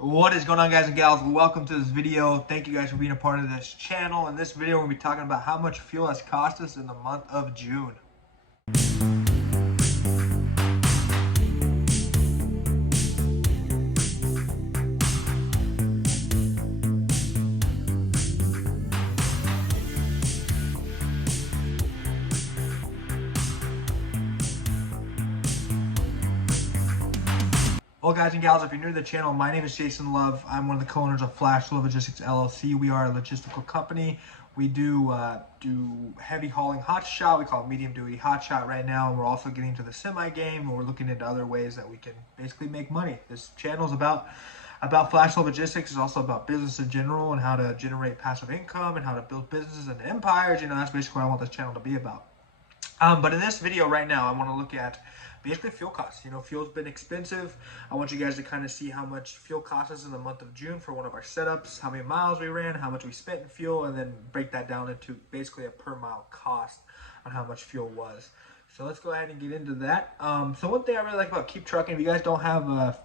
What is going on, guys and gals? Welcome to this video. Thank you guys for being a part of this channel. In this video, we're going to be talking about how much fuel has cost us in the month of June. Well, guys and gals, if you're new to the channel, my name is Jason Love. I'm one of the co-owners of Flash Love Logistics LLC. We are a logistical company. We do heavy hauling hot shot. We call it medium duty hot shot right now. And we're also getting to the semi game, and we're looking into other ways that we can basically make money. This channel is about Flash Love Logistics. It's also about business in general and how to generate passive income and how to build businesses and empires. That's basically what I want this channel to be about. But in this video right now, I want to look at basically fuel costs. Fuel's been expensive. I want you guys to kind of see how much fuel cost us in the month of June for one of our setups, how many miles we ran, how much we spent in fuel, and then break that down into basically a per mile cost on how much fuel was. So let's go ahead and get into that. So one thing I really like about Keep Trucking, if you guys don't have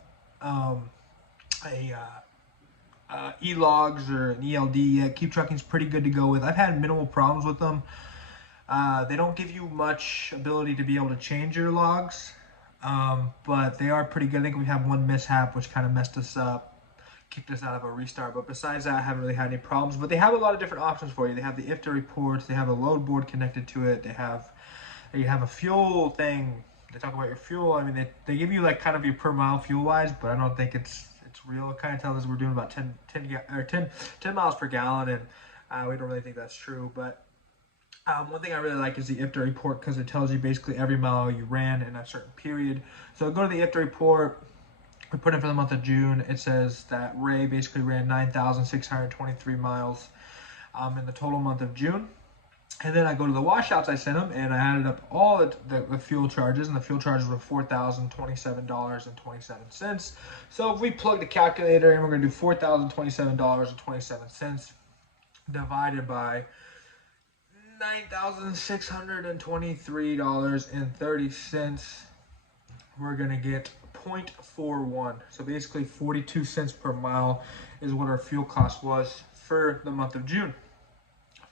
e-logs or an ELD yet, Keep Trucking's pretty good to go with. I've had minimal problems with them. They don't give you much ability to be able to change your logs, but they are pretty good. I think we have one mishap which kind of messed us up, kicked us out of a restart, but besides that I haven't really had any problems. But they have a lot of different options for you. They have the IFTA reports, they have a load board connected to it, you have a fuel thing. They talk about your fuel. I mean, they give you like kind of your per mile fuel wise, but I don't think it's real. It kind of tells us we're doing about 10 miles per gallon, and we don't really think that's true. But one thing I really like is the IFTA report, because it tells you basically every mile you ran in a certain period. So go to the IFTA report. We put in for the month of June. It says that Ray basically ran 9,623 miles in the total month of June. And then I go to the washouts I sent him, and I added up all the fuel charges, and the fuel charges were $4,027.27. So if we plug the calculator in, we're going to do $4,027.27 divided by $9,623.30, we're gonna get 0.41. So basically 42 cents per mile is what our fuel cost was for the month of June.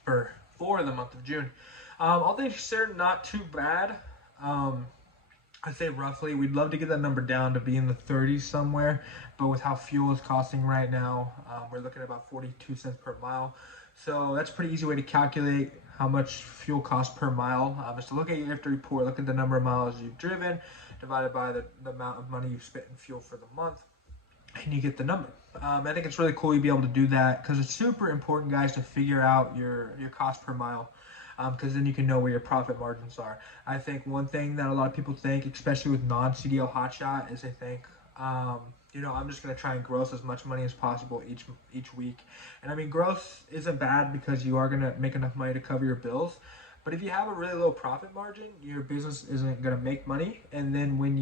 For the month of June. All things considered, not too bad. I'd say roughly, we'd love to get that number down to be in the 30s somewhere, but with how fuel is costing right now, we're looking at about 42 cents per mile. So that's a pretty easy way to calculate how much fuel costs per mile. Is to look at your IFTA report, look at the number of miles you've driven, divided by the amount of money you've spent in fuel for the month, and you get the number. I think it's really cool you'd be able to do that, because it's super important, guys, to figure out your cost per mile, because then you can know where your profit margins are. I think one thing that a lot of people think, especially with non-CDL hotshot, is they think, I'm just going to try and gross as much money as possible each week. And I mean, gross isn't bad because you are going to make enough money to cover your bills. But if you have a really low profit margin, your business isn't going to make money. And then when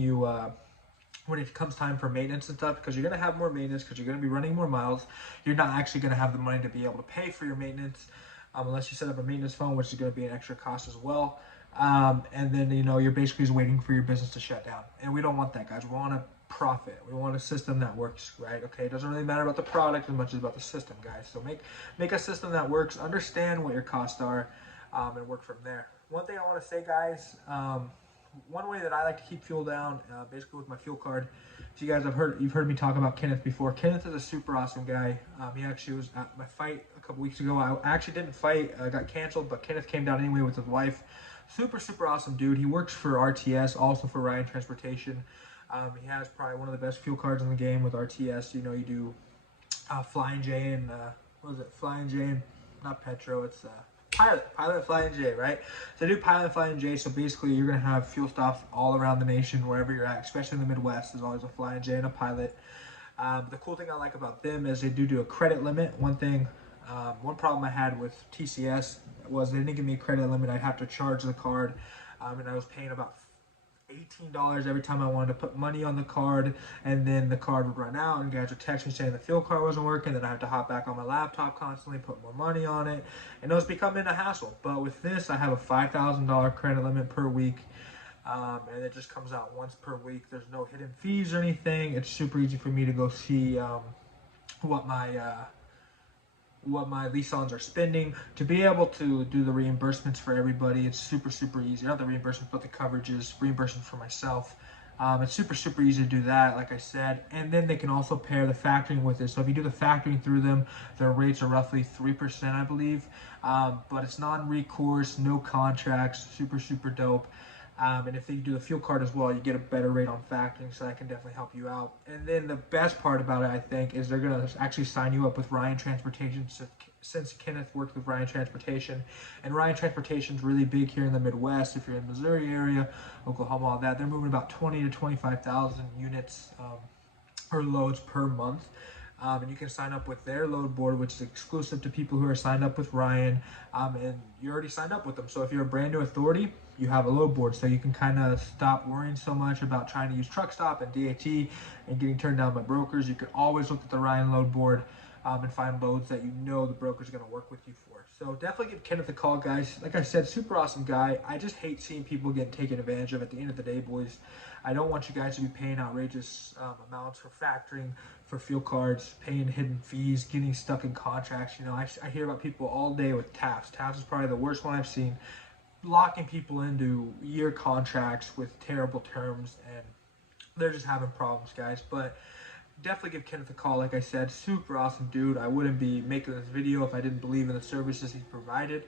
it comes time for maintenance and stuff, because you're going to have more maintenance, because you're going to be running more miles, you're not actually going to have the money to be able to pay for your maintenance, unless you set up a maintenance fund, which is going to be an extra cost as well. And then, you're basically just waiting for your business to shut down. And we don't want that, guys. We want to profit. We want a system that works, right? Okay, it doesn't really matter about the product as much as about the system, guys. So make a system that works, understand what your costs are, and work from there. One thing I want to say, guys, one way that I like to keep fuel down, basically with my fuel card. So you guys you've heard me talk about Kenneth before. Kenneth is a super awesome guy. He actually was at my fight a couple weeks ago. I actually didn't fight, got canceled, but Kenneth came down anyway with his wife. Super awesome dude. He works for RTS, also for Ryan Transportation. He has probably one of the best fuel cards in the game with RTS. You do Flying J and what is it? Flying J and not Petro. It's Pilot Flying J, right? So they do Pilot Flying J. So basically, you're gonna have fuel stops all around the nation, wherever you're at, especially in the Midwest. There's always a Flying J and a Pilot. The cool thing I like about them is they do a credit limit. One problem I had with TCS was they didn't give me a credit limit. I'd have to charge the card, and I was paying about $18 every time I wanted to put money on the card, and then the card would run out and guys would text me saying the fuel card wasn't working. Then I have to hop back on my laptop constantly, put more money on it, and it was becoming a hassle. But with this, I have a $5,000 credit limit per week, and it just comes out once per week. There's no hidden fees or anything. It's super easy for me to go see what my lease-ons are spending, to be able to do the reimbursements for everybody. It's super easy. Not the reimbursements, but the coverages, reimbursements for myself. It's super easy to do that, like I said. And then they can also pair the factoring with it. So if you do the factoring through them, their rates are roughly 3%, I believe. But it's non-recourse, no contracts, super dope. And if you do the fuel card as well, you get a better rate on factoring, so that can definitely help you out. And then the best part about it, I think, is they're going to actually sign you up with Ryan Transportation, since Kenneth worked with Ryan Transportation. And Ryan Transportation is really big here in the Midwest. If you're in the Missouri area, Oklahoma, all that, they're moving about 20 to 25,000 units or loads per month. And you can sign up with their load board, which is exclusive to people who are signed up with Ryan. And you already signed up with them. So if you're a brand new authority, you have a load board. So you can kind of stop worrying so much about trying to use Truck Stop and DAT and getting turned down by brokers. You can always look at the Ryan load board and find loads that you know the broker's going to work with you for. So definitely give Kenneth a call, guys. Like I said, super awesome guy. I just hate seeing people getting taken advantage of at the end of the day, boys. I don't want you guys to be paying outrageous amounts for factoring, for fuel cards, paying hidden fees, getting stuck in contracts. You know, I hear about people all day with TAFs. TAFs is probably the worst one I've seen, locking people into year contracts with terrible terms, and they're just having problems, guys. But definitely give Kenneth a call. Like I said, super awesome dude. I wouldn't be making this video if I didn't believe in the services he provided.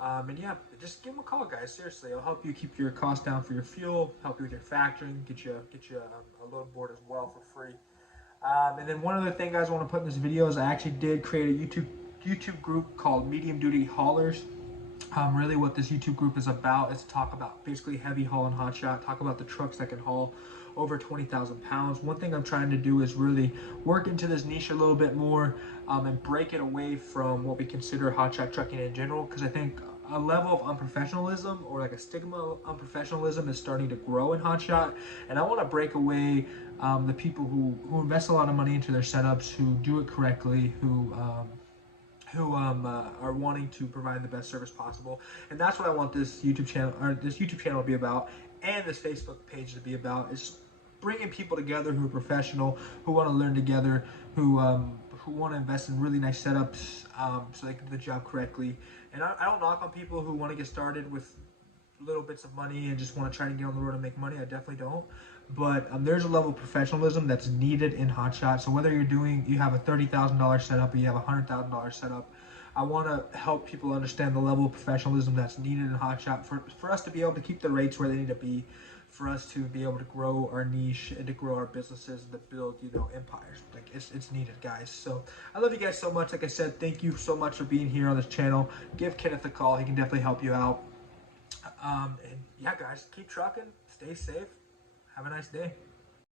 And yeah, just give him a call, guys. Seriously, it'll help you keep your costs down for your fuel, help you with your factoring, get you a load board as well for free. And then one other thing, guys, I want to put in this video is I actually did create a YouTube group called Medium Duty Haulers. Really what this YouTube group is about is to talk about basically heavy haul and hot shot, talk about the trucks that can haul over 20,000 pounds. One thing I'm trying to do is really work into this niche a little bit more and break it away from what we consider hot shot trucking in general, because I think a level of unprofessionalism, or like a stigma of unprofessionalism, is starting to grow in hotshot, and I want to break away the people who invest a lot of money into their setups, who do it correctly, who are wanting to provide the best service possible. And that's what I want this YouTube channel to be about, and this Facebook page to be about, is bringing people together who are professional, who want to learn together, who want to invest in really nice setups so they can do the job correctly. And I don't knock on people who want to get started with little bits of money and just want to try to get on the road and make money. I definitely don't. But there's a level of professionalism that's needed in hotshot. So whether you have a $30,000 setup or you have a $100,000 setup, I want to help people understand the level of professionalism that's needed in hotshot for us to be able to keep the rates where they need to be, for us to be able to grow our niche and to grow our businesses and to build, empires. Like it's needed, guys. So I love you guys so much. Like I said, thank you so much for being here on this channel. Give Kenneth a call. He can definitely help you out. And yeah, guys, keep trucking, stay safe, have a nice day.